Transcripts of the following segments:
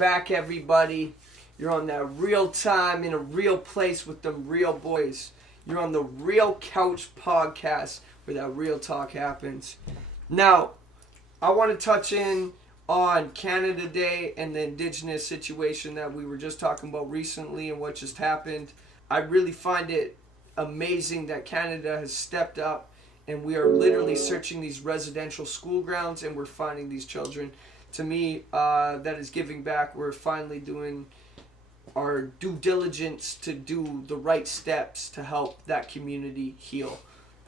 back, everybody. You're on that real time in a real place with them real boys. You're on the Real Couch Podcast where that real talk happens. Now, I want to touch in on Canada Day and the Indigenous situation that we were just talking about recently and what just happened. I really find it amazing that Canada has stepped up and we are literally searching these residential school grounds and we're finding these children. To me, that is giving back. We're finally doing our due diligence to do the right steps to help that community heal.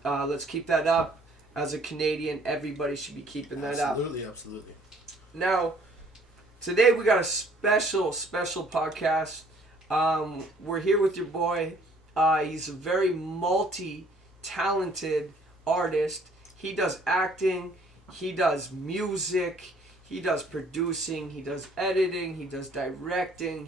Let's keep that up. As a Canadian, everybody should be keeping that up. Absolutely. Now, today we got a special podcast. We're here with your boy. He's a very multi-talented artist. He does acting, he does music, he does producing, he does editing, he does directing.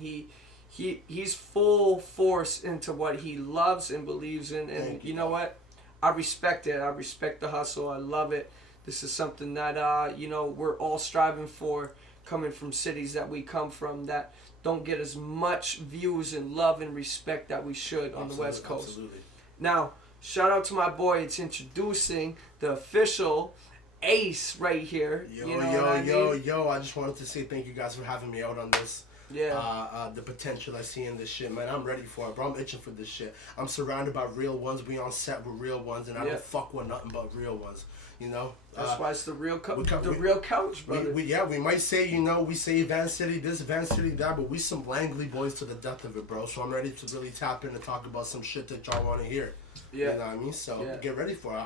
He's full force into what he loves and believes in, and you know what? I respect it. I respect the hustle. I love it. This is something that we're all striving for, coming from cities that we come from that don't get as much views and love and respect that we should on the West Coast. Absolutely. Now, shout out to my boy. It's introducing the official Ace right here. Yo, I just wanted to say thank you guys for having me out on this. Yeah. The potential I see in this shit, man. I'm ready for it, bro. I'm itching for this shit. I'm surrounded by real ones. We on set with real ones, and I don't fuck with nothing but real ones. You know. That's why it's the real real couch, brother. We might say, we say Van City this, Van City that, but we some Langley boys to the death of it, bro. So I'm ready to really tap in and talk about some shit that y'all want to hear. Yeah. You know what I mean? So get ready for it.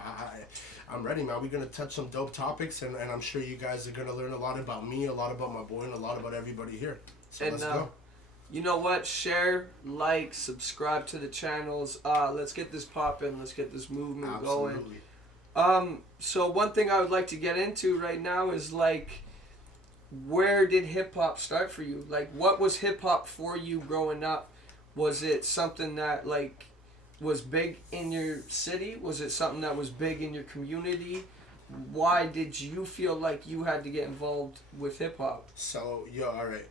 I'm ready, man. We're going to touch some dope topics, and I'm sure you guys are going to learn a lot about me, a lot about my boy, and a lot about everybody here. So let's go. You know what? Share, like, subscribe to the channels. Let's get this popping. Let's get this movement going. So one thing I would like to get into right now is, like, where did hip-hop start for you? Like, what was hip-hop for you growing up? Was it something that, like, was big in your city? Was it something that was big in your community? Why did you feel like you had to get involved with hip-hop? So, alright.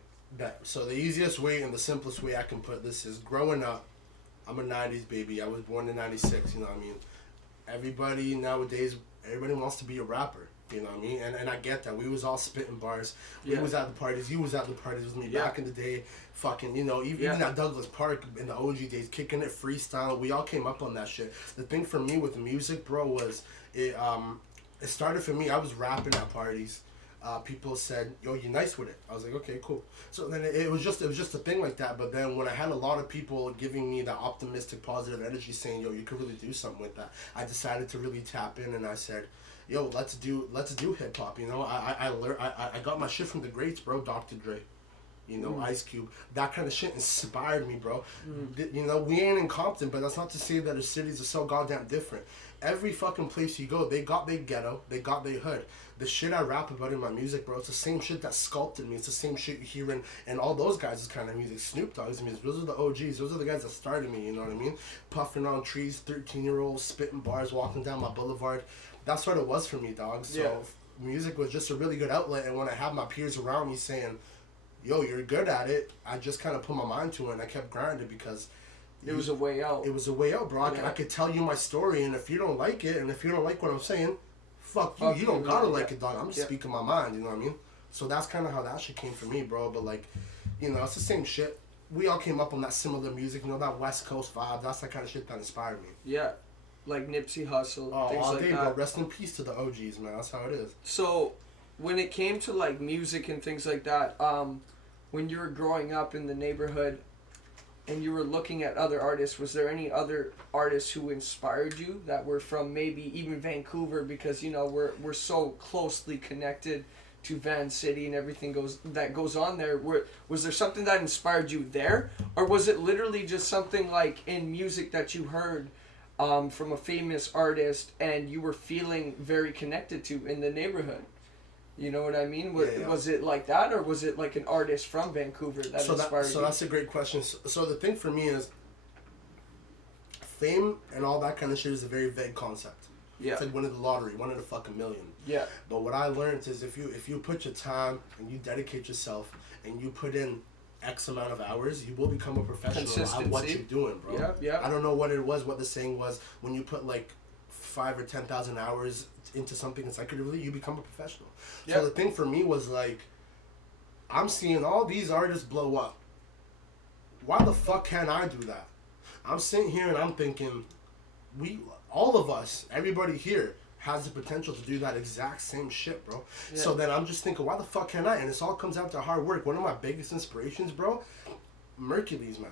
So the easiest way and the simplest way I can put this is growing up, I'm a 90s baby. I was born in 96, you know what I mean? Everybody nowadays, everybody wants to be a rapper, you know what I mean? And I get that. We was all spitting bars. We was at the parties. You was at the parties with me back in the day. Fucking, even at Douglas Park in the OG days, kicking it freestyle. We all came up on that shit. The thing for me with the music, bro, was it started for me. I was rapping at parties. People said, yo, you're nice with it. I was like, okay, cool. So then it was just a thing like that. But then when I had a lot of people giving me that optimistic, positive energy saying, yo, you could really do something with that, I decided to really tap in and I said, yo, let's do hip hop. I learned, I got my shit from the greats, bro. Dr. Dre, Ice Cube. That kind of shit inspired me, bro. We ain't in Compton, but that's not to say that the cities are so goddamn different. Every fucking place you go, they got their ghetto, they got their hood. The shit I rap about in my music, bro, it's the same shit that sculpted me. It's the same shit you hear in all those guys' kind of music. Snoop Dogg's music, those are the OGs. Those are the guys that started me, you know what I mean? Puffing on trees, 13-year-olds, spitting bars, walking down my boulevard. That's what it was for me, dog. So music was just a really good outlet. And when I had my peers around me saying, yo, you're good at it, I just kind of put my mind to it and I kept grinding because it was a way out. It was a way out, bro. I could tell you my story, and if you don't like it, and if you don't like what I'm saying, fuck you. You don't gotta like it, dog. I'm just speaking my mind, you know what I mean? So that's kind of how that shit came for me, bro. But, like, it's the same shit. We all came up on that similar music, that West Coast vibe. That's the kind of shit that inspired me. Yeah. Like Nipsey Hussle, things all like day, that. Bro. Rest in peace to the OGs, man. That's how it is. So, when it came to, like, music and things like that, when you were growing up in the neighborhood, and you were looking at other artists, was there any other artists who inspired you that were from maybe even Vancouver? Because, we're so closely connected to Van City and everything that goes on there. Was there something that inspired you there? Or was it literally just something like in music that you heard from a famous artist and you were feeling very connected to in the neighborhood? You know what I mean? Was it like that, or was it like an artist from Vancouver that inspired you? So that's a great question. So the thing for me is, fame and all that kind of shit is a very vague concept. Yeah. It's like winning the lottery, one in a fucking million. Yeah. But what I learned is if you put your time and you dedicate yourself and you put in X amount of hours, you will become a professional at what you're doing, bro. Yeah, yeah. I don't know what it was, what the saying was. When you put like 5,000 or 10,000 hours into something consecutively, you become a professional. Yeah. So the thing for me was like, I'm seeing all these artists blow up. Why the fuck can't I do that? I'm sitting here and I'm thinking, all of us, everybody here, has the potential to do that exact same shit, bro. Yeah. So then I'm just thinking, why the fuck can't I? And this all comes down to hard work. One of my biggest inspirations, bro, Mercules, man.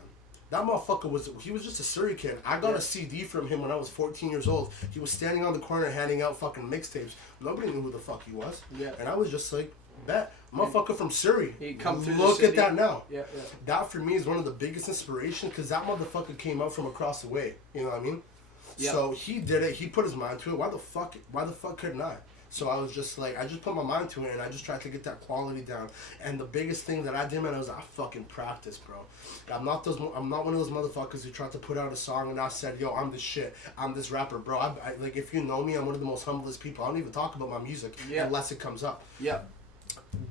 That motherfucker was just a Surrey kid. I got a CD from him when I was 14 years old. He was standing on the corner handing out fucking mixtapes. Nobody knew who the fuck he was. Yeah. And I was just like, bet. Motherfucker from Surrey. He come through Look the city. at that now. Yeah, yeah. That for me is one of the biggest inspirations because that motherfucker came out from across the way. You know what I mean? Yeah. So he did it. He put his mind to it. Why the fuck couldn't I? So I was just like, I just put my mind to it and I just tried to get that quality down. And the biggest thing that I did, man, was I fucking practiced, bro. I'm not one of those motherfuckers who tried to put out a song and I said, yo, I'm the shit. I'm this rapper, bro. I like, if you know me, I'm one of the most humblest people. I don't even talk about my music unless it comes up. Yeah.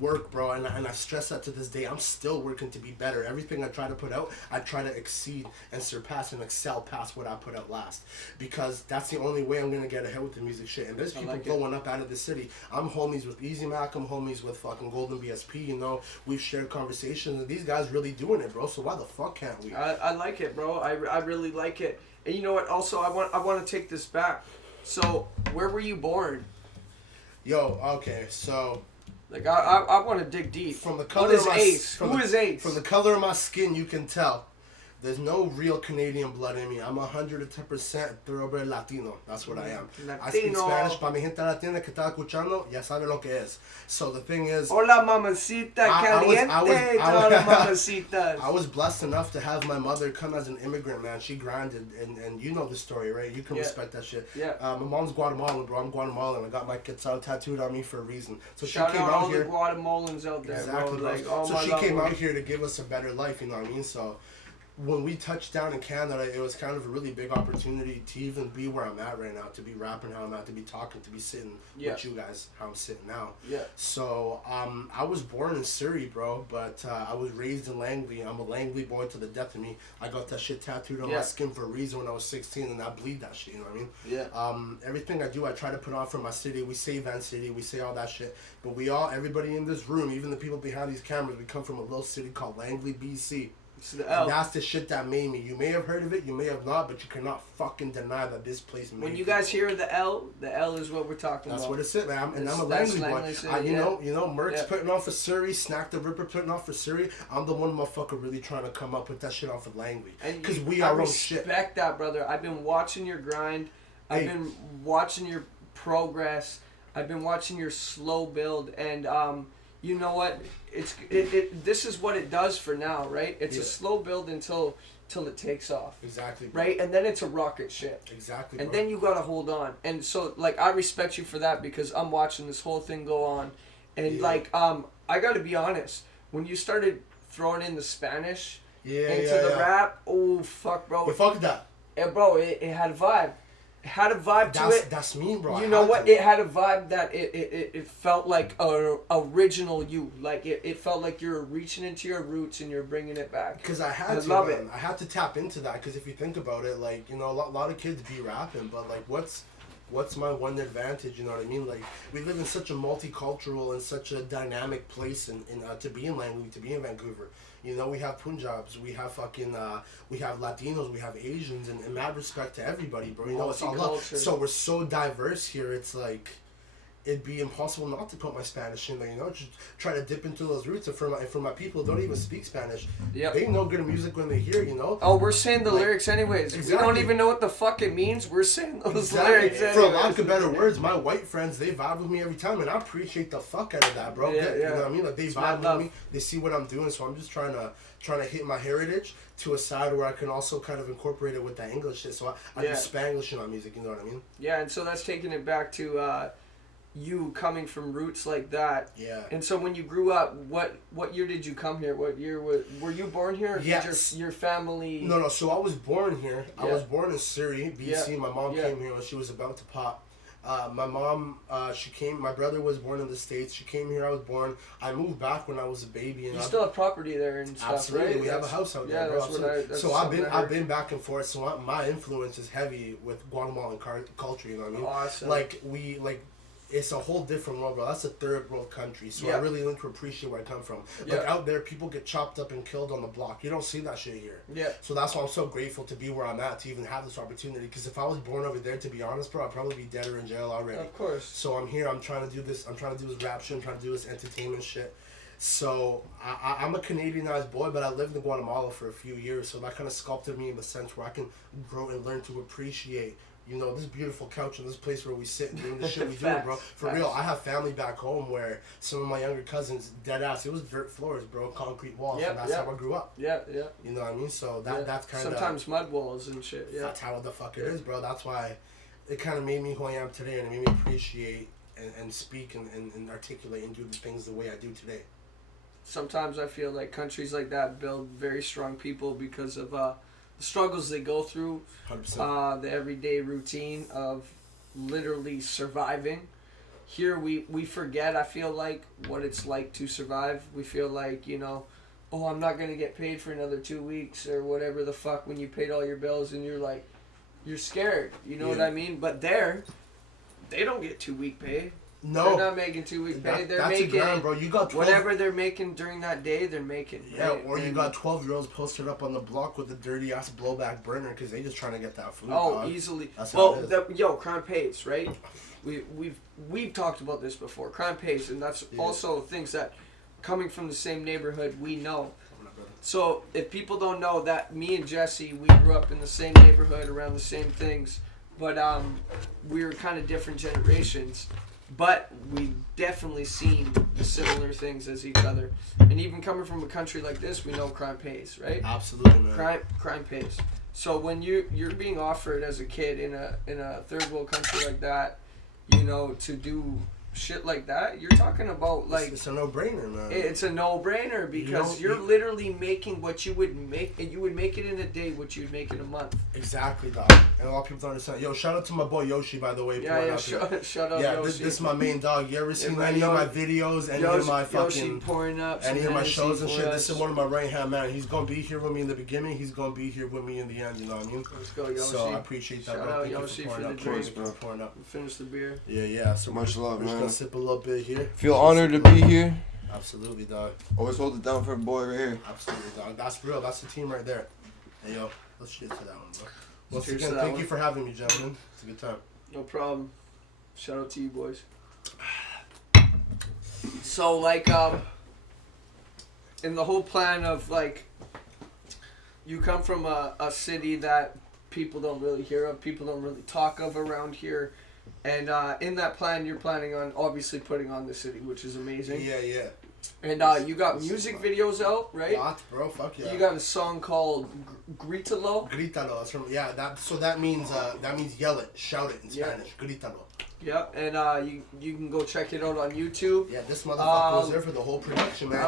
Work, bro, and I stress that to this day. I'm still working to be better. Everything I try to put out, I try to exceed and surpass and excel past what I put out last, because that's the only way I'm gonna get ahead with the music shit. And there's people blowing up out of the city. I'm homies with Easy Mac. I'm homies with fucking Golden BSP. You know, we've shared conversations, and these guys really doing it, bro. So why the fuck can't we? I like it, bro. I really like it. And you know what? Also, I want to take this back. So, where were you born? Yo, okay, so. Like, I want to dig deep. From the color what is Ace? Who is Ace? From the color of my skin, you can tell. There's no real Canadian blood in me. I'm 110% thoroughbred Latino. That's what I am. Latino. I speak Spanish. Pa mi gente latina que está escuchando, ya sabe lo que es. So the thing is... Hola, mamacita caliente. Hola, mamacitas. I was blessed enough to have my mother come as an immigrant, man. She grinded, and you know the story, right? You can respect that shit. Yeah. My mom's Guatemalan, bro. I'm Guatemalan. I got my Quetzal tattooed on me for a reason. So shout she came out out all here. the Guatemalans out there, exactly, bro. Like, so she came out here to give us a better life, you know what I mean? So... when we touched down in Canada, it was kind of a really big opportunity to even be where I'm at right now, to be rapping how I'm at, to be talking, to be sitting with you guys how I'm sitting now. Yeah. So I was born in Surrey, bro, but I was raised in Langley. I'm a Langley boy to the death of me. I got that shit tattooed on my skin for a reason when I was 16, and I bleed that shit, you know what I mean? Yeah. Everything I do, I try to put on for my city. We say Van City, we say all that shit, but everybody in this room, even the people behind these cameras, we come from a little city called Langley, BC. And that's the shit that made me. You may have heard of it, you may have not, but you cannot fucking deny that this place made me. When you guys hear the L is what we're talking about. That's what it's it, man. And I'm a Langley boy. You know, Merck's putting on for Surrey, Snack the Ripper putting on for Surrey. I'm the one motherfucker really trying to come up with that shit off of Langley. Because we are own shit. I respect that, brother. I've been watching your grind. I've been watching your progress. I've been watching your slow build, and you know what? This is what it does for now, right? It's a slow build until it takes off. Exactly. Bro. Right? And then it's a rocket ship. Exactly. And then you gotta hold on. And so, like, I respect you for that because I'm watching this whole thing go on. And like, I gotta be honest. When you started throwing in the Spanish into the rap, oh fuck, bro. You fucked that. Yeah, bro. It had a vibe. It had a vibe to it. That's me, bro. You know what? It had a vibe that it felt like a original you. Like it felt like you're reaching into your roots and you're bringing it back. Because I love it. I had to tap into that. Because if you think about it, like, you know, a lot of kids be rapping, but like, what's my one advantage? You know what I mean? Like, we live in such a multicultural and such a dynamic place, and to be in Langley, to be in Vancouver. You know, we have Punjabs, we have we have Latinos, we have Asians, and mad respect to everybody, bro. You know, it's all love. So we're so diverse here. It's like, it'd be impossible not to put my Spanish in there, you know, just try to dip into those roots. And for my people who don't even speak Spanish, they know good music when they hear, you know. Oh, we're saying the lyrics anyways. Exactly. We don't even know what the fuck it means. We're saying those lyrics anyways. For a lack of better words, my white friends, they vibe with me every time, and I appreciate the fuck out of that, bro. You know what I mean? Like, they vibe with me, they see what I'm doing, so I'm just trying to hit my heritage to a side where I can also kind of incorporate it with that English shit. So I do Spanglish in my music, you know what I mean? Yeah, and so that's taking it back to you coming from roots like that. Yeah. And so when you grew up, what year did you come here? What year were you born here? Or yes. Did your family... No. So I was born here. I was born in Surrey, BC. My mom came here when she was about to pop. My mom, she came. My brother was born in the States. She came here. I was born. I moved back when I was a baby. And you still have property there and stuff, absolutely, right? we have a house out there, bro. So I've been back and forth. So my influence is heavy with Guatemalan culture. You know what I mean? Awesome. It's a whole different world, bro. That's a third world country. So I really learned to appreciate where I come from. Like out there, people get chopped up and killed on the block. You don't see that shit here. Yeah. So that's why I'm so grateful to be where I'm at, to even have this opportunity. Because if I was born over there, to be honest, bro, I'd probably be dead or in jail already. Of course. So I'm here. I'm trying to do this. I'm trying to do this rap shit. I'm trying to do this entertainment shit. So I'm a Canadianized boy, but I lived in Guatemala for a few years. So that kind of sculpted me in the sense where I can grow and learn to appreciate, you know, this beautiful couch and this place where we sit and doing the shit we do, bro. For real, I have family back home where some of my younger cousins, dead ass, it was dirt floors, bro, concrete walls, and that's how I grew up. Yeah. You know what I mean? So that's kind of... Sometimes mud walls and shit, That's how the fuck it is, bro. That's why it kind of made me who I am today, and it made me appreciate and speak and articulate and do the things the way I do today. Sometimes I feel like countries like that build very strong people because of the struggles they go through, 100%. the everyday routine of literally surviving. Here we forget, I feel like, what it's like to survive. We feel like, you know, oh, I'm not going to get paid for another 2 weeks or whatever the fuck when you paid all your bills and you're like, you're scared. You know what I mean? But there, they don't get 2 week pay. No, they're not making 2 week pay. They're that's making a grand, bro. You got 12, whatever they're making during that day. They're making. Yeah, right? Or you got 12-year-olds posted up on the block with a dirty ass blowback burner because they just trying to get that food. Oh, dog. easily. That's well, crime pays, right? We've talked about this before. Crime pays, and that's also things that coming from the same neighborhood we know. So if people don't know that, me and Jesse, we grew up in the same neighborhood around the same things, but we were kind of different generations. But we've definitely seen the similar things as each other. And even coming from a country like this, we know crime pays, right? Absolutely, man. Crime pays. So when you're being offered as a kid in a third world country like that, you know, to do shit like that, you're talking about like it's a no-brainer, man. It's a no-brainer because you're literally making what you would make, and you would make it in a day what you'd make in a month. Exactly, dog. And a lot of people don't understand. Yo, shout out to my boy Yoshi, by the way. Shout out Yoshi. This is my main dog. You ever seen any of my videos, any of my fucking pouring up any of my shows and shit? This is one of my right-hand man. He's gonna be here with me in the beginning. He's gonna be here with me in the end. You know what I mean? Let's go, Yoshi. So I appreciate that, shout bro. Out Thank Yoshi you for pouring up. drinks, bro. Pouring up. Finish the beer. Yeah. So much love, man. We're just gonna sip a little bit here. Feel honored to be here. Absolutely, dog. Always hold it down for a boy right here. Absolutely, dog. That's real. That's the team right there. Hey, yo, let's cheers to that one, bro. Once Cheers again, thank you for having me, gentlemen. It's a good time. No problem. Shout out to you, boys. So, like, in the whole plan of, like, you come from a city that people don't really hear of, people don't really talk of around here. And in that plan, you're planning on obviously putting on the city, which is amazing. Yeah. And you got music videos out, right? What, bro? Fuck yeah. You got a song called Grítalo. Grítalo. That's from that means yell it, shout it in Spanish. Grítalo. Yeah, and you can go check it out on YouTube. Yeah, this motherfucker was there for the whole production, man.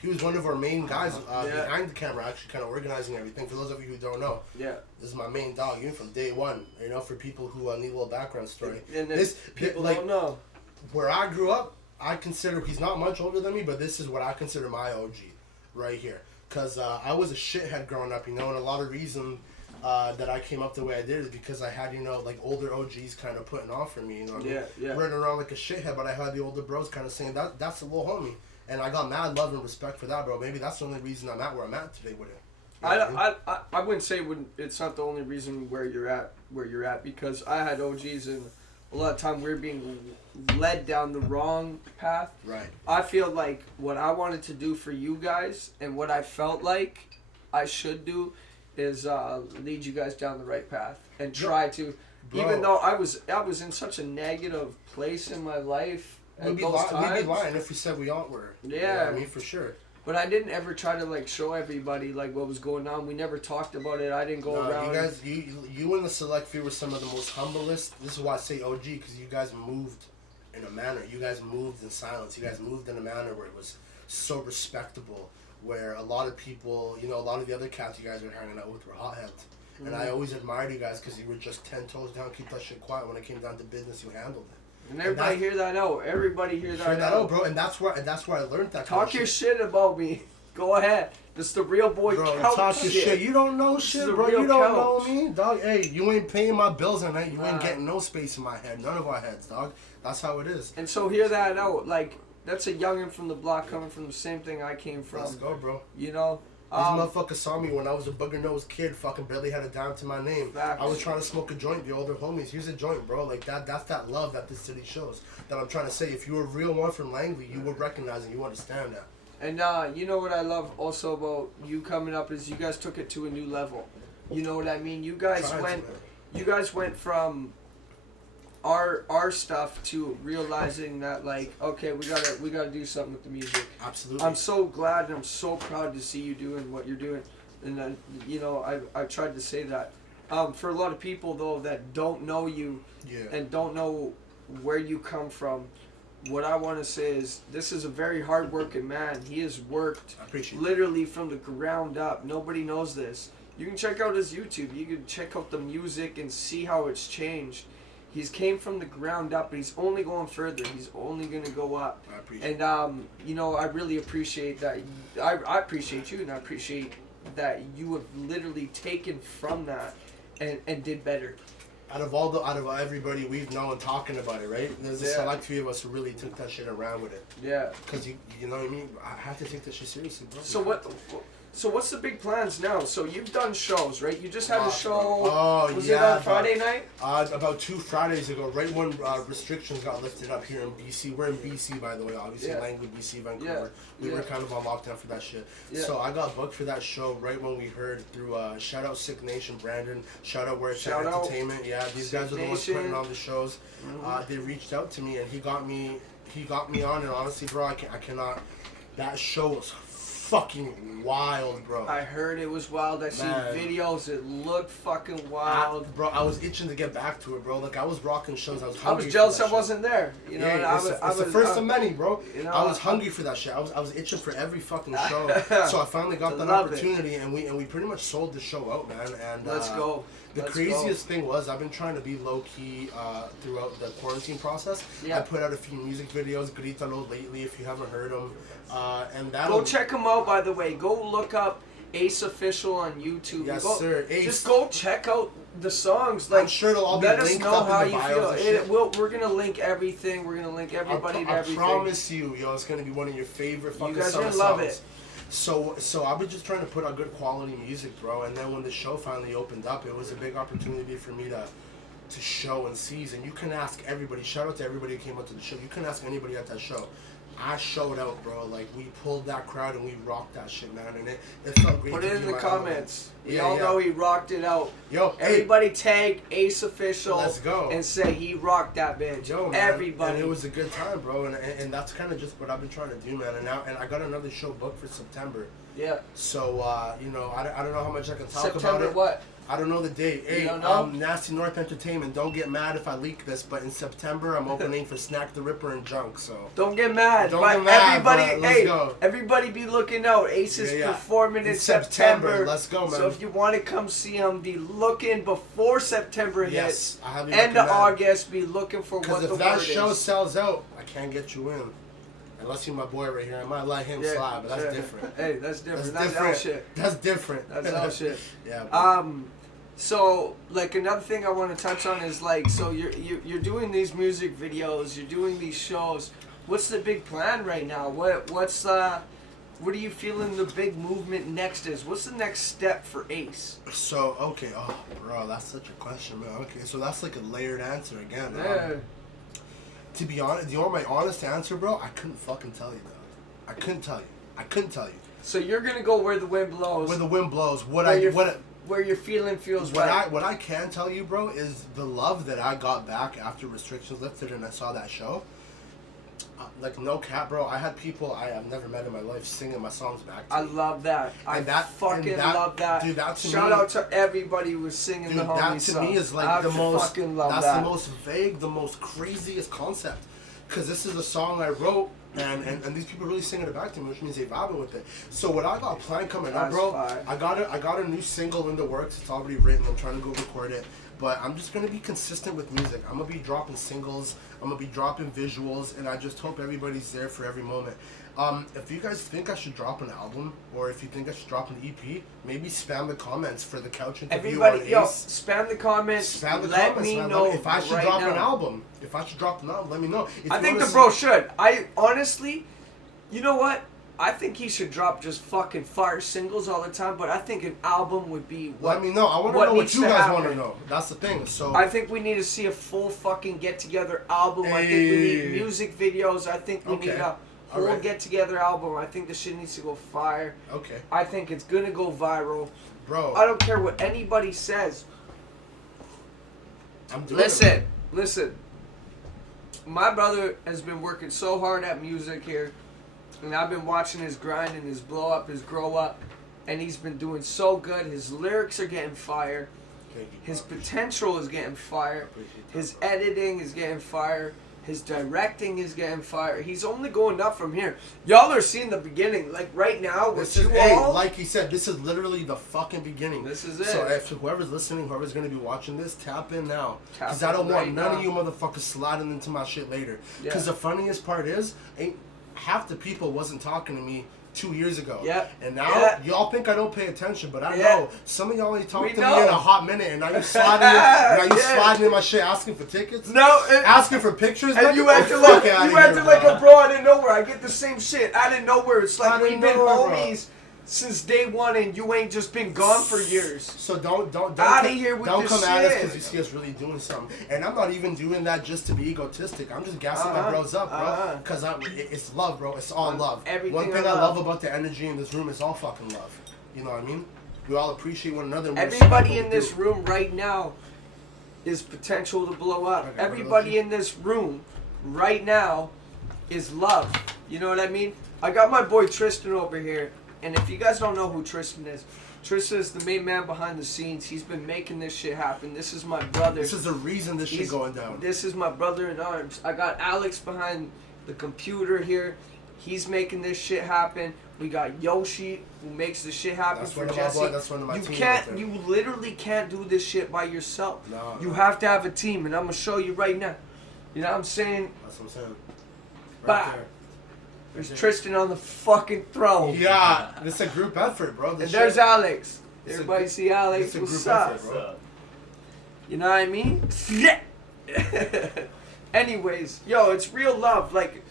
He was one of our main guys behind the camera, actually kind of organizing everything. For those of you who don't know, this is my main dog, even from day one. You know, for people who need a little background story. And people don't know. Where I grew up, I consider he's not much older than me, but this is what I consider my OG, right here. Cause I was a shithead growing up, you know, and a lot of reason. That I came up the way I did is because I had, you know, like older OGs kind of putting on for me, you know what I mean? Running around like a shithead, but I had the older bros kind of saying that's a little homie. And I got mad love and respect for that, bro. Maybe that's the only reason I'm at where I'm at today with it. I wouldn't say it's not the only reason where you're at because I had OGs and a lot of time we're being led down the wrong path. Right. I feel like what I wanted to do for you guys and what I felt like I should do is lead you guys down the right path and try to, even though I was in such a negative place in my life at those times. We'd be lying if we said we aren't were. Yeah. You know what I mean, for sure. But I didn't ever try to like show everybody like what was going on. We never talked about it. I didn't go around. You guys, you and the select few were some of the most humblest. This is why I say OG, because you guys moved in a manner. You guys moved in silence. You guys moved in a manner where it was so respectable. Where a lot of people, you know, a lot of the other cats you guys were hanging out with were hotheads. And I always admired you guys because you were just 10 toes down, keep that shit quiet. When it came down to business, you handled it. And everybody hear that out. Everybody hear that out, bro. And that's where I learned that. Talk your shit about me. Go ahead. This the real boy bro, couch talk your shit. You don't know shit, bro. You don't know me, dog. Hey, you ain't paying my bills at night. You ain't getting no space in my head. None of our heads, dog. That's how it is. And so hear that out. Like, that's a youngin' from the block coming from the same thing I came from. Let's go, bro. You know? These motherfuckers saw me when I was a booger-nosed kid, fucking barely had a dime to my name. Facts. I was trying to smoke a joint, the older homies. Here's a joint, bro. Like, that's that love that this city shows. That I'm trying to say, if you were a real one from Langley, you would recognize and you understand that. And you know what I love also about you coming up is you guys took it to a new level. You know what I mean? You guys went from our stuff to realizing that, like, okay, we gotta do something with the music. Absolutely. I'm so glad and I'm so proud to see you doing what you're doing. And you know, I've tried to say that. For a lot of people though that don't know you and don't know where you come from, what I want to say is this is a very hard-working man. He has worked literally from the ground up. Nobody knows this. You can check out his YouTube. You can check out the music and see how it's changed. He's came from the ground up, but he's only going further. He's only going to go up. I appreciate and, you know, I really appreciate that. I appreciate you, and I appreciate that you have literally taken from that and did better. Out of everybody we've known talking about it, right? There's a select few of us who really took that shit around with it. Yeah. Because you know what I mean? I have to take that shit seriously, bro. So what's the big plans now? So you've done shows, right? You just had a show. Was it on Friday night? About 2 Fridays ago, right when restrictions got lifted up here in BC. We're in BC, by the way, obviously, Langley, BC, Vancouver. We were kind of on lockdown for that shit. So I got booked for that show right when we heard through, shout out Sick Nation, Brandon, shout out Where It's At Entertainment. Yeah, these guys are the ones putting on the shows. They reached out to me and he got me on, and honestly, bro, I cannot, that show was fucking wild, bro. I heard it was wild. I seen videos. It looked fucking wild. Bro, I was itching to get back to it, bro. Like, I was rocking shows. I was jealous I wasn't there. You know, it's the first of many, bro. You know, I was hungry for that shit. I was itching for every fucking show. So I finally got that opportunity, and we pretty much sold the show out, man. And let's go. The craziest thing was I've been trying to be low-key throughout the quarantine process. I put out a few music videos, Gritalo lately, if you haven't heard them. And go check them out, by the way. Go look up Ace Official on YouTube. Yes, sir. Ace. Just go check out the songs. Like, I'm sure it'll all be linked up in the bios. We're going to link everything. We're going to link everybody to everything. I promise you, yo, it's going to be one of your favorite fucking songs. You guys are going to love it. So I was just trying to put out good quality music, bro. And then when the show finally opened up, it was a big opportunity for me to show and seize. And you can ask everybody. Shout out to everybody who came out to the show. You can ask anybody at that show. I showed out, bro. Like, we pulled that crowd and we rocked that shit, man. And it felt great. Put it in the comments. We all know he rocked it out. Yo, everybody tag Ace Official. Let's go. And say he rocked that bitch. Yo, man. Everybody. And it was a good time, bro. And that's kind of just what I've been trying to do, man. And I got another show booked for September. Yeah. So, you know, I don't know how much I can talk about it. September what? I don't know the date. Hey, Nasty North Entertainment, don't get mad if I leak this, but in September I'm opening for Snack the Ripper and Junk, so. Don't get mad. Everybody be looking out. Ace is performing in September. Let's go, man. So if you want to come see him, be looking before September hits. I have End of August, be looking for what the word is. Because if that show sells out, I can't get you in. Unless you're my boy right here, I might let him slide, but that's different. Hey, that's different. That's our shit. That's different. That's our shit. Yeah. Bro. So, like, another thing I want to touch on is, like, so you're doing these music videos, you're doing these shows. What's the big plan right now? What are you feeling the big movement next is? What's the next step for Ace? So, okay, bro, that's such a question, man. Okay, so that's like a layered answer again. Yeah. To be honest, you want my honest answer, bro? I couldn't fucking tell you, though. I couldn't tell you. So you're gonna go where the wind blows. Where the wind blows. Where your feeling feels right. What I can tell you, bro, is the love that I got back after restrictions lifted and I saw that show. Like, no cap, bro. I had people I have never met in my life singing my songs back to me. I love that. I fucking love that. Dude, that to me... Shout out to everybody who was singing the homie that to me is like the most... fucking love that's the most vague, the most craziest concept. because this is a song I wrote. And these people really singing it back to me, which means they vibing with it. So what I got planned coming up, bro, I got a new single in the works. It's already written. I'm trying to go record it. But I'm just going to be consistent with music. I'm going to be dropping singles. I'm going to be dropping visuals. And I just hope everybody's there for every moment. If you guys think I should drop an album, or if you think I should drop an EP, maybe spam the comments for the couch interview. Everybody, spam the comments. Let me know if I should drop an album. If I should drop an album, let me know. I think the bro should. I honestly, you know what? I think he should drop just fucking fire singles all the time, but I think an album would be what. Let me know. I want to know what you guys want to know. That's the thing. So I think we need to see a full fucking get together album. I think we need music videos. I think we need a whole get together album. I think the shit needs to go fire. Okay. I think it's gonna go viral. Bro. I don't care what anybody says. I'm doing it. Listen. My brother has been working so hard at music here. And I've been watching his grind and his blow up, his grow up. And he's been doing so good. His lyrics are getting fire. His potential is getting fire. His editing is getting fire. His directing is getting fire. He's only going up from here. Y'all are seeing the beginning. Like right now, with you all. Like he said, this is literally the fucking beginning. This is it. So if whoever's listening, whoever's going to be watching this, tap in now. Because I don't want none of you motherfuckers sliding into my shit later. Because the funniest part is, half the people wasn't talking to me 2 years ago. Yeah. And now y'all think I don't pay attention, but I know some of y'all ain't talked to me in a hot minute, and now you sliding in my shit, asking for tickets. Asking for pictures. And you acting like a bro out of nowhere. I get the same shit out of nowhere. It's like we've been homies since day one, and you ain't just been gone for years. So don't out of here with don't this come shit. at us because you see us really doing something. And I'm not even doing that just to be egotistic. I'm just gassing my bros up, bro. Because it's love, bro. It's all love. One thing I love about the energy in this room is all fucking love. You know what I mean? We all appreciate one another. Everybody in this room right now is potential to blow up. Okay, everybody in this room right now is love. You know what I mean? I got my boy Tristan over here. And if you guys don't know who Tristan is the main man behind the scenes. He's been making this shit happen. This is my brother. This is the reason this shit going down. This is my brother in arms. I got Alex behind the computer here. He's making this shit happen. We got Yoshi who makes the shit happen for Jesse. That's one of my team. You literally can't do this shit by yourself. No, you have to have a team, and I'm gonna show you right now. You know what I'm saying? That's what I'm saying. Right there. There's Tristan on the fucking throne. Yeah, it's a group effort, bro. And there's Alex. Everybody see Alex? What's up? Bro. You know what I mean? Anyways, yo, it's real love. Like,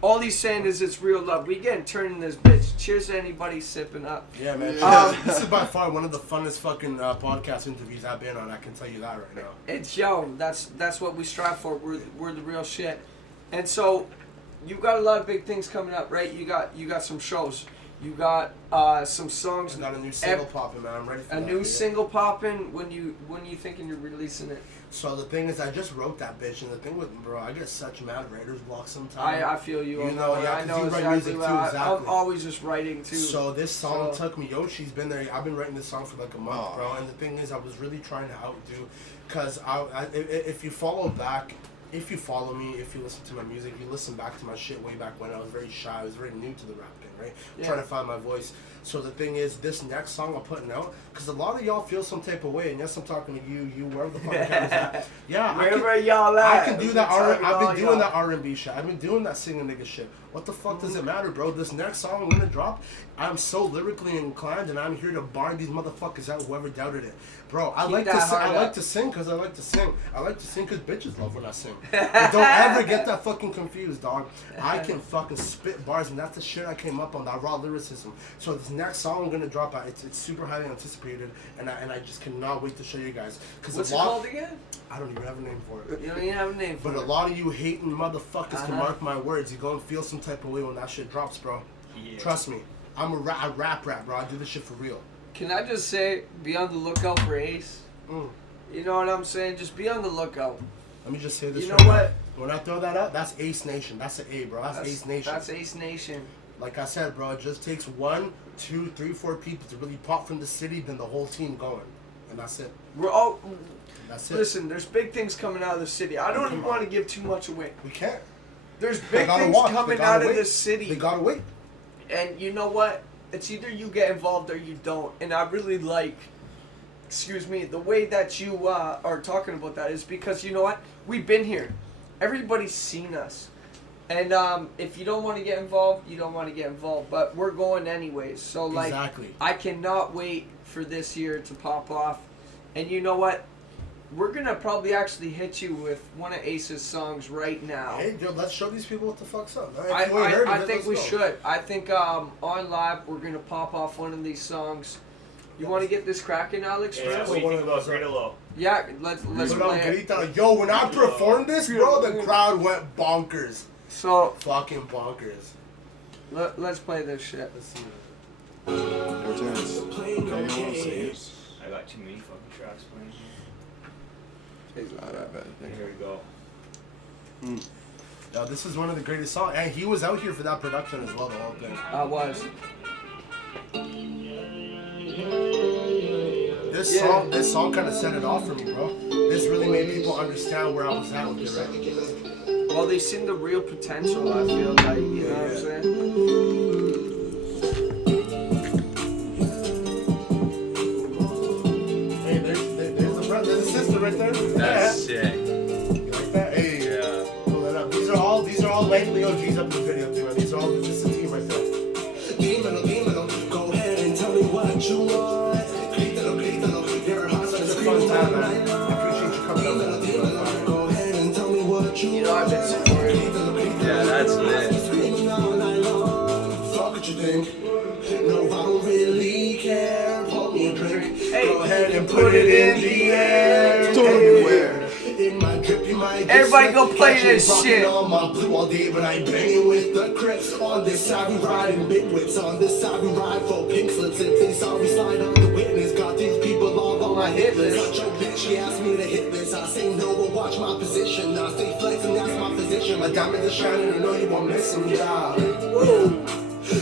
all he's saying is it's real love. We getting turned in this bitch. Cheers to anybody sipping up. Yeah, man. This is by far one of the funnest fucking podcast interviews I've been on. I can tell you that right now. It's that's what we strive for. We're the real shit. And so, you've got a lot of big things coming up, right? You got some shows. You got some songs. I got a new single popping, man. I'm ready for that. A new single popping. When you thinking you're releasing it? So the thing is, I just wrote that bitch, and the thing with bro, I get such mad writer's block sometimes. I feel you. You know, yeah, I know you write music too, exactly. I'm always just writing too. So this song took me. Yoshi's been there. I've been writing this song for like a month, bro. And the thing is, I was really trying to outdo, cause if you follow back. If you follow me, if you listen to my music, if you listen back to my shit way back when I was very shy, I was very new to the rap game, right? Yeah. Trying to find my voice. So the thing is, this next song I'm putting out, because a lot of y'all feel some type of way, and yes, I'm talking to you, wherever the fuck the camera's at. Yeah, wherever y'all at. I can do that. I've been doing that R&B shit. I've been doing that singing nigga shit. What the fuck does it matter, bro? This next song I'm gonna drop, I'm so lyrically inclined, and I'm here to bar these motherfuckers out. Whoever doubted it, bro. I like to sing because I like to sing. I like to sing because bitches love when I sing. But don't ever get that fucking confused, dog. I can fucking spit bars, and that's the shit I came up on, that raw lyricism. So this next song I'm gonna drop out, it's super highly anticipated, and I just cannot wait to show you guys. What's it called again? I don't even have a name for it. You don't even have a name for it. But a lot of you hating motherfuckers can mark my words. You're gonna feel some type of way when that shit drops, bro. Yeah. Trust me. I rap, bro. I do this shit for real. Can I just say, be on the lookout for Ace? You know what I'm saying? Just be on the lookout. Let me just say this. You know what? When I throw that out, that's Ace Nation. That's an A, bro. That's Ace Nation. That's Ace Nation. Like I said, bro, it just takes 1, 2, 3, 4 people to really pop from the city, then the whole team going. And that's it. We're all... That's it. Listen, there's big things coming out of the city. I don't even want to give too much away. We can't. There's They big gotta things watch. coming They gotta out of wait. the city. They gotta wait. And you know what? It's either you get involved or you don't. And I really like, the way that you are talking about that is because you know what? We've been here. Everybody's seen us. And if you don't want to get involved, you don't want to get involved. But we're going anyways. So, like, Exactly. I cannot wait for this year to pop off. And you know what? We're going to probably actually hit you with one of Ace's songs right now. Hey, yo, let's show these people what the fuck's up. If I you ain't heard of it, think let's we go. should. I think on live we're going to pop off one of these songs. You want to get this cracking, Alex? Yeah, First? what do you think about Gridalo? Yeah, let's Put play on it. Grita. Yo, when I performed this, bro, the crowd went bonkers. So, Fucking bonkers. let's play this shit. Let's see. Yo, Terrence. Okay, you want to say it? I got too many fucking tracks playing here. Alright, bet. Here we go. Yo, this is one of the greatest songs. And he was out here for that production as well, the whole thing. I was. This song kind of set it off for me, bro. This really made people understand where I was at with it, right? Well, they've seen the real potential, I feel like, you know what I'm saying? Hey, there's the brother, there's the sister right there. That's sick. You like that? Hey, Yeah. pull that up. These are all Langley OGs up in the video too, man. These are all this is the team right there. Dímelo, go ahead and tell me what you want. Grítalo, you're hot, so It's a scream fun time, all man. night long. I appreciate you coming up. Dímelo, go ahead and tell me what you You know, I've been want. supporting. Yeah, that's lit. Screaming all night long. Fuck what you think. No, I don't really care. Pour me a drink. Hey, Go ahead and put it in the air. Don't Hey, wear. In my drip, you might get Everybody sick. go play Catching this rockin' shit. on my blue all day, but I ain't banging with the Crips. On this side, we riding big whips. On this side, we ride for pink slips. And please, sorry, slide on the witness. Got these people all on my hit list. Got your bitch, she asked me to hit this. I say no, but watch my position. I stay flexing, that's my position. My diamonds are shining, I know you won't miss them, yeah. Woo.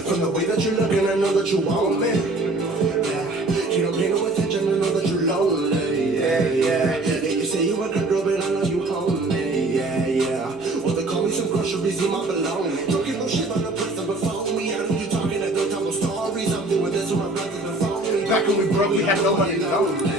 From the way that you're looking, I know that you want me. Yeah. You don't pay no attention, I know that you're lonely. Yeah, yeah. And you say you a good girl, but I know you homely. Yeah, yeah. Well, they call me some groceries, you my belonging. Don't give no shit on the person before me. I know you talking, I don't tell no stories. I'm doing this with my brothers before me. Back when we broke, we had no money to own.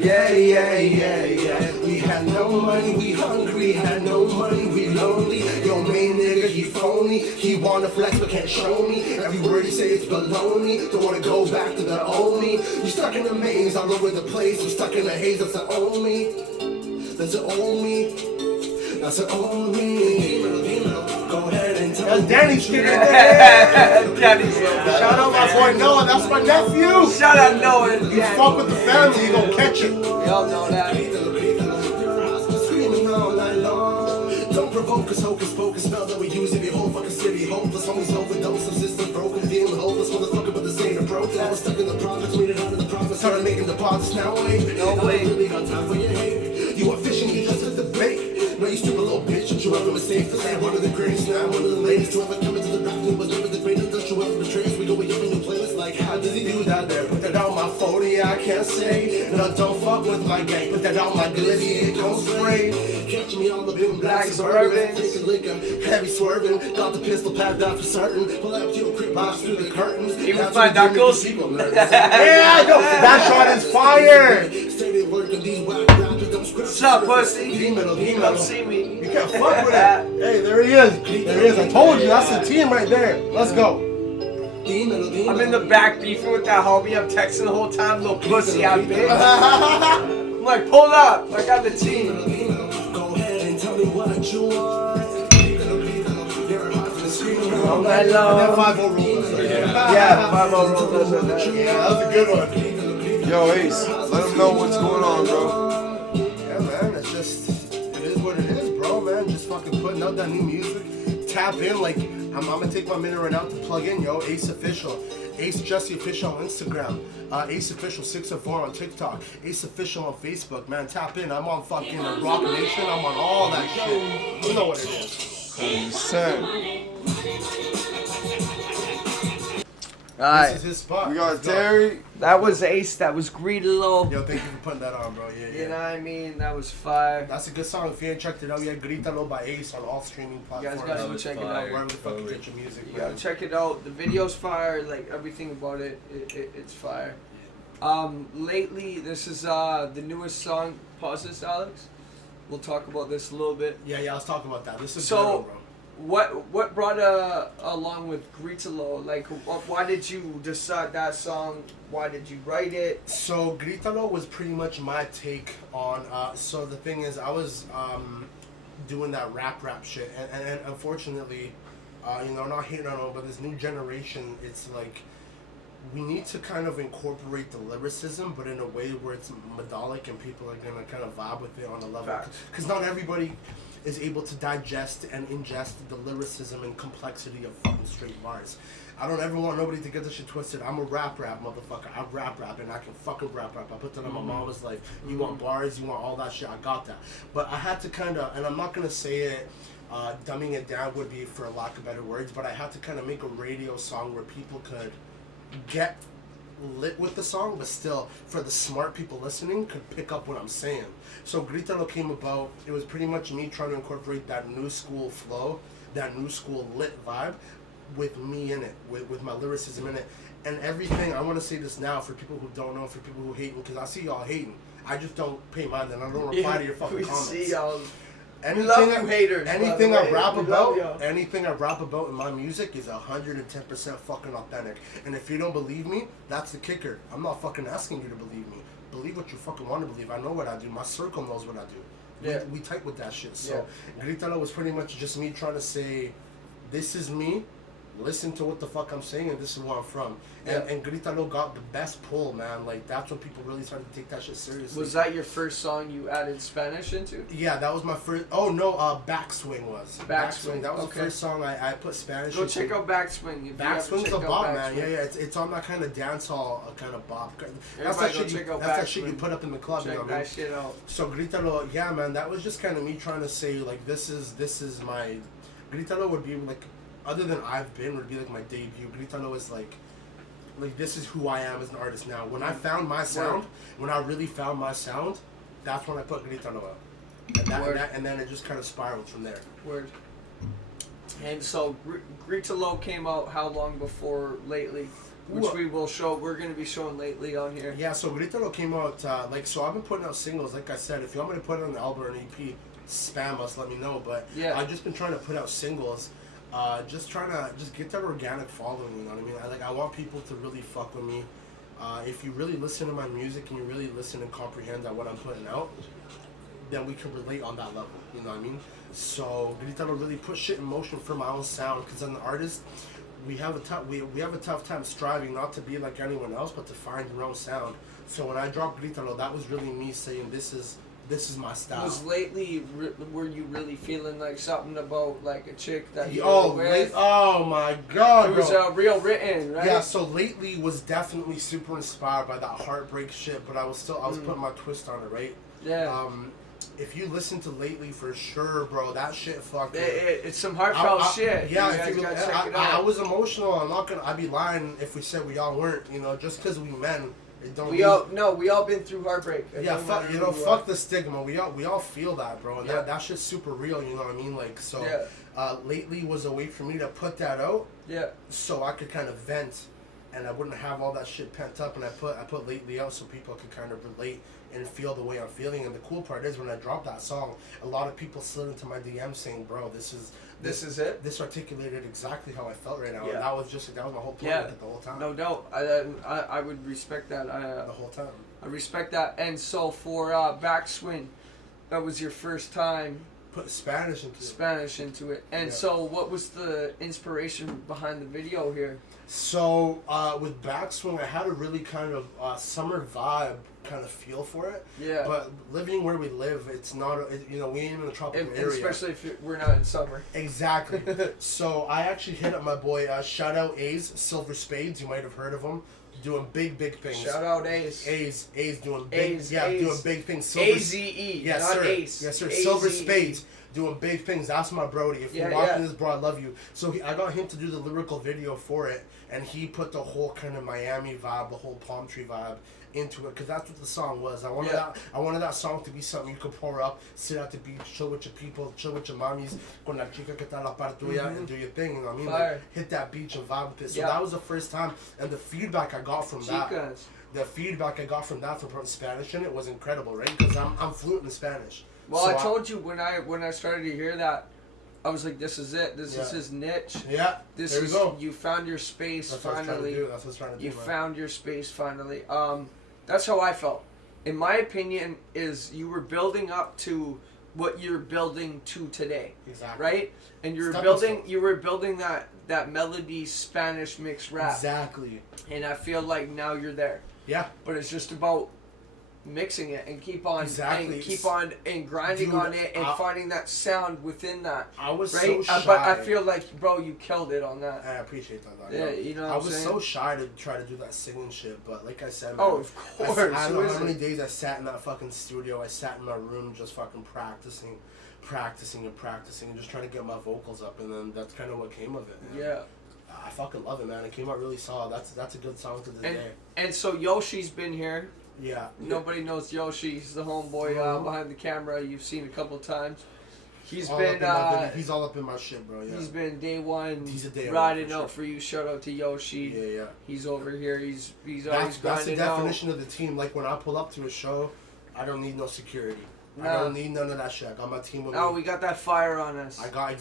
Yeah, yeah, yeah, yeah. We had no money, we hungry. Had no money, we lonely. Yo, main nigga, he phony. He wanna flex but can't show me. Every word he say is baloney. Don't wanna go back to the old me. You stuck in a maze all over the place. You stuck in a haze, that's the old me. That's the old me. That's the old me. Go ahead and tell That's me. Danny's kid right there. Daddy's Shout out my boy Noah, that's my nephew. Shout out Noah and You fuck with the family, you gon' catch it. We all know that. Screaming all night long. Don't provoke us, hocus pocus spell that we use in your whole fucking city. Hopeless, homies overdose, subsistence broken, feeling hopeless, motherfucker, but the same approach. I was stuck in the profits, made it out of the profits, started making deposits. Now wait, No way. I really got time for your hate. You are fishing, you just took the bait. No, you stupid little bitch, don't you ever mistake. Cause I'm one of the greatest, now I'm one of the latest to ever come into the rap game, was never the greatest. Don't you ever betray us? We go with your new playlist, like how does he do that there? Put that on my 40, I can't say. No, don't fuck with my gang. Put that on my glizzy, it gon' spray. Catch me on the blue and black suburban, taking liquor, heavy swerving. Got the pistol packed out for certain. Pull out your creep box through the curtains. He was That's my what you knuckles. people learn. Yeah, no, that shot is fire. Steady working these whack rappers, don't script. What's up, pussy? Dímelo, Come see me. You can't fuck with it. Hey, there he is. There he is. I told you, that's the team right there. Let's go. I'm in the back beefing with that homie. I'm texting the whole time, little pussy out bitch. I'm like, pull up. I got the team. Go ahead and tell me what you want. All night And long. then 5-0 rules. Yeah, 5-0 roll does that. Yeah, that was a good one. Yo, Ace, let him know what's going on, bro. Yeah, man, it's just, it is what it is, bro, man. Just fucking putting out that new music. Tap in, like, I'm gonna take my minute right now to plug in, yo, Ace Official. Ace Jesse Official on Instagram. Ace Official 604 on TikTok. Ace Official on Facebook, man. Tap in. I'm on fucking Rock Nation. I'm on all that shit. You know what it is. 100%. Alright. This is his spot. We got Let's go. Terry. That was Ace. That was Greedalo. Yo, thank you for putting that on, bro. Yeah, yeah. You know what I mean? That was fire. That's a good song. If you ain't checked it out yet, Gritalo by Ace on all streaming You guys platforms. gotta That go was check it fire. out. Wherever the fuck you Totally. get your music, You man. gotta check it out. The video's fire. Like everything about it, it's fire. Lately, this is the newest song. Pause this, Alex. We'll talk about this a little bit. Yeah, let's talk about that. This is So- good one, bro. What brought along with Gritalo? Like, why did you decide that song? Why did you write it? So Gritalo was pretty much my take on. So the thing is, I was doing that rap shit, and unfortunately, not hating on them, but this new generation, it's like we need to kind of incorporate the lyricism, but in a way where it's melodic and people are gonna kind of vibe with it on a level. Facts. Because not everybody is able to digest and ingest the lyricism and complexity of fucking straight bars. I don't ever want nobody to get this shit twisted. I'm a rap motherfucker. I rap and I can fucking rap. I put that on my mama's life. You want bars, you want all that shit, I got that. But I had to kind of, and I'm not gonna say it, dumbing it down would be for lack of better words, but I had to kind of make a radio song where people could get lit with the song, but still, for the smart people listening, could pick up what I'm saying. So Gritalo came about, it was pretty much me trying to incorporate that new school flow, that new school lit vibe, with me in it, with my lyricism in it, and everything. I want to say this now for people who don't know, for people who hate me, because I see y'all hating. I just don't pay mind, and I don't reply to your fucking we comments. see y'all. Anything love you haters, Anything by the I way. rap We love about, y'all. anything I rap about in my music is 110% fucking authentic. And if you don't believe me, that's the kicker. I'm not fucking asking you to believe me. Believe what you fucking want to believe. I know what I do. My circle knows what I do. Yeah. We tight with that shit. So Gritalo was pretty much just me trying to say, this is me. Listen to what the fuck I'm saying, and this is where I'm from. And Gritalo got the best pull, man. Like, that's when people really started to take that shit seriously. Was that your first song you added Spanish into? Yeah, that was my first. Oh no, Backswing was. Backswing, That was okay. the first song I put Spanish. Go into. check out Backswing. Backswing's a bop, man. Yeah, it's on that kind of dancehall kind of bop. That's that go shit. check out That's that shit you Backswing. put up in the club. Check You know what I mean? that shit out. So Gritalo, yeah, man, that was just kind of me trying to say like this is my. Gritalo would be like, other than I've been, would be like my debut. Gritalo is like this is who I am as an artist now. When I found my sound, when I really found my sound, that's when I put Gritalo out. And then it just kind of spiraled from there. Word. And so Gritalo came out how long before Lately? Which we will show. We're going to be showing Lately on here. Yeah, so Gritalo came out, so I've been putting out singles, like I said. If you want me to put it on the album or an EP, spam us, let me know. But I've just been trying to put out singles. Just trying to get that organic following, you know what I mean? I want people to really fuck with me. If you really listen to my music and you really listen and comprehend that what I'm putting out, then we can relate on that level, you know what I mean? So Gritalo really put shit in motion for my own sound, because as an artist, we have a tough time striving not to be like anyone else, but to find your own sound. So when I dropped Gritalo, that was really me saying this is my style. Was Lately, were you really feeling like something about like a chick that you oh, were with? oh my god, It was real written, right? Yeah, so Lately was definitely super inspired by that heartbreak shit, but I was putting my twist on it, right? Yeah. If you listen to Lately, for sure, bro, that shit fucking... It's some heartfelt shit. Yeah, you guys gotta check it I out. was emotional. I'd be lying if we said we all weren't, just because we men. It don't We all been through heartbreak. Yeah, fuck the stigma. We all feel that, bro. And that shit's super real, you know what I mean? Like, so, Lately was a way for me to put that out. Yeah. So I could kind of vent, and I wouldn't have all that shit pent up. And I put Lately out so people could kind of relate and feel the way I'm feeling. And the cool part is when I dropped that song, a lot of people slid into my DM saying, "Bro, this is it. This articulated exactly how I felt right now." Yeah. And that was my whole point with it the whole time. No doubt. I would respect that. The whole time. I respect that. And so for Backswing, that was your first time put Spanish into it. And so what was the inspiration behind the video here? So with Backswing, I had a really kind of summer vibe kind of feel for it. Yeah. But living where we live, it's not, we ain't in the tropical area. Especially if we're not in summer. Exactly. So I actually hit up my boy, shout out A's, Silver Spades, you might have heard of him. doing big things. Shout out Ace. Ace doing big, Ace, doing big things. Silver, AZE, yes, not sir. Ace. Yes, sir. AZE. Silver Spades doing big things. That's my Brody. If you're watching this, bro, I love you. So I got him to do the lyrical video for it, and he put the whole kind of Miami vibe, the whole palm tree vibe into it, because that's what the song was. I wanted that song to be something you could pour up, sit at the beach, chill with your people, chill with your mommies, con la chica que está la par tuya, and do your thing. You know what I mean? Like, hit that beach and vibe with it. So that was the first time, and the feedback I got from that. The feedback I got from that from Spanish in it was incredible, right? Because I'm fluent in Spanish. Well, so I told you when I started to hear that, I was like, this is it. This is his niche. Yeah. This there is we go. You found your space finally. That's what I was trying to do. You found your space finally. That's how I felt. In my opinion, is you were building up to what you're building to today. Exactly. Right? And you were building that melody Spanish mixed rap. Exactly. And I feel like now you're there. Yeah. But it's just about mixing it and keep on and grinding on it and finding that sound within that. I was so shy. But I feel like, bro, you killed it on that. I appreciate that. Yeah, you know what I'm saying? I was so shy to try to do that singing shit, but like I said, man, of course. I don't know how many days I sat in that fucking studio. I sat in my room just fucking practicing and just trying to get my vocals up, and then that's kind of what came of it, man. Yeah. I fucking love it, man. It came out really solid. That's a good song to this day. And so Yoshi's been here. Yeah. Nobody knows Yoshi. He's the homeboy behind the camera. You've seen a couple of times. He's all up in my shit, bro. Yeah. He's been day one. He's a day riding out for you. Shout out to Yoshi. Yeah. He's over here. He's always that's grinding the definition of the team. Like when I pull up to a show, I don't need no security. No. I don't need none of that shit. I got my team with me. Oh, we got that fire on us. I got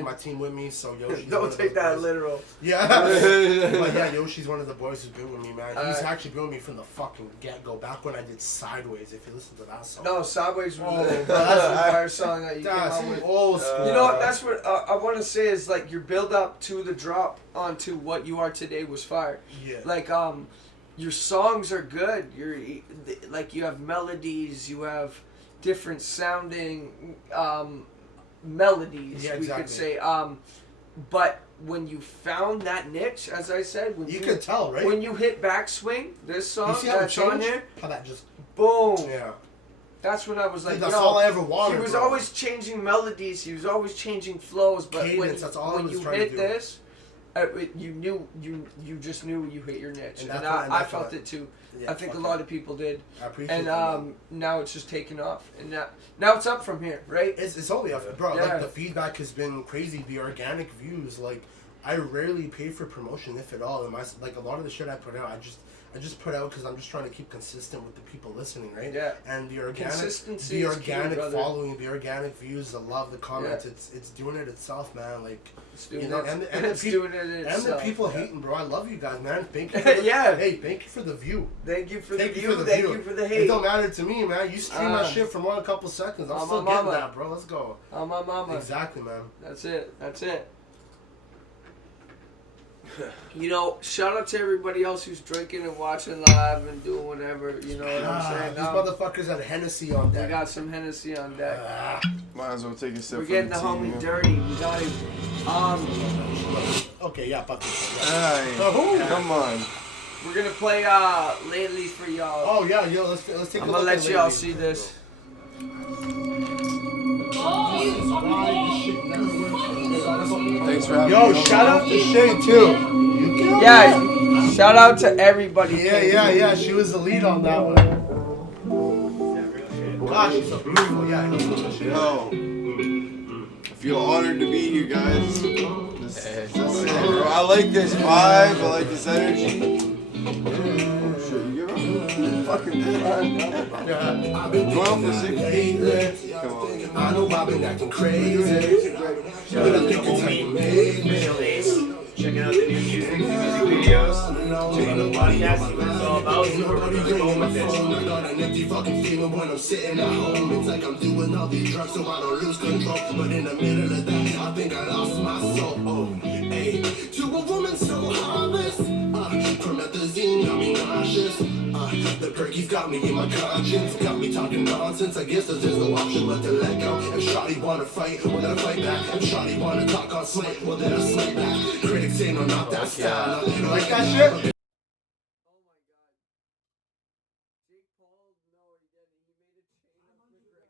my team with me, so Yoshi. Don't take that literal. Yeah. But yeah, Yoshi's one of the boys who's been with me, man. He's actually been with me from the fucking get-go, back when I did Sideways, if you listen to that song. No, Sideways was that's the fire song that you came out with. Old school. You know what, that's what I want to say is, like, your build-up to the drop onto what you are today was fire. Yeah. Like, your songs are good. You have melodies, you have different sounding melodies, we could say. But when you found that niche, as I said, you could tell, right? When you hit Backswing, this song that's on here, how that just boom. Yeah. That's when I was like, that's all I ever wanted. He was always changing melodies. He was always changing flows. But cadence, when you hit this, you just knew you hit your niche, and I felt it too. Yeah, I think a lot of people did. I appreciate and that. Now it's just taking off, and now it's up from here, right? It's only up, bro. Yeah. Like the feedback has been crazy. The organic views, like I rarely pay for promotion, if at all. And like a lot of the shit I put out, I just put out because I'm just trying to keep consistent with the people listening, right? Yeah. And the organic following, the organic views, the love, the comments, it's doing it itself, man. Like it's doing doing it itself. And the people hating, bro. I love you guys, man. Thank you. For the, Hey, thank you for the view. Thank you for the view. Thank you for the hate. It don't matter to me, man. You stream my shit for more than a couple seconds. I'm still getting that, bro. Let's go. I'm my mama. Exactly, man. That's it. You know, shout out to everybody else who's drinking and watching live and doing whatever, you know what I'm saying? These motherfuckers had Hennessy on deck. We got some Hennessy on deck. Might as well take a sip. We're getting the homie dirty. We got him. Okay, yeah, fuck Come on. We're gonna play Lately for y'all. Oh yeah, yo, let's take a look. I'm gonna let y'all see this. Thanks for having me. Yo, shout out to Shay too. Yeah, shout out to everybody. Yeah. She was the lead on that one. Gosh, she's so beautiful. Yeah. Yo, I feel honored to be here, guys. I like this vibe. I like this energy. Oh shit, you give up? Fucking going on for 6 Come on. I know I've been acting crazy. But I think it's how you made me. Checking out the new music videos. Checking the podcast, see what it's all about. See where we're really going with this. I got an empty fucking feeling when I'm sitting at home. It's like I'm doing all these drugs so I don't lose control. But in the middle of that, I think I lost my soul. Oh, hey, to a woman so heartless. Promethazine got me nauseous. The perky's got me in my conscience. Got me talking nonsense. I guess there's no option but to let go. If shawty wanna fight, well then I fight back. If shawty wanna talk on slight, well then I slight back. Critics say no, not that style. You like that shit?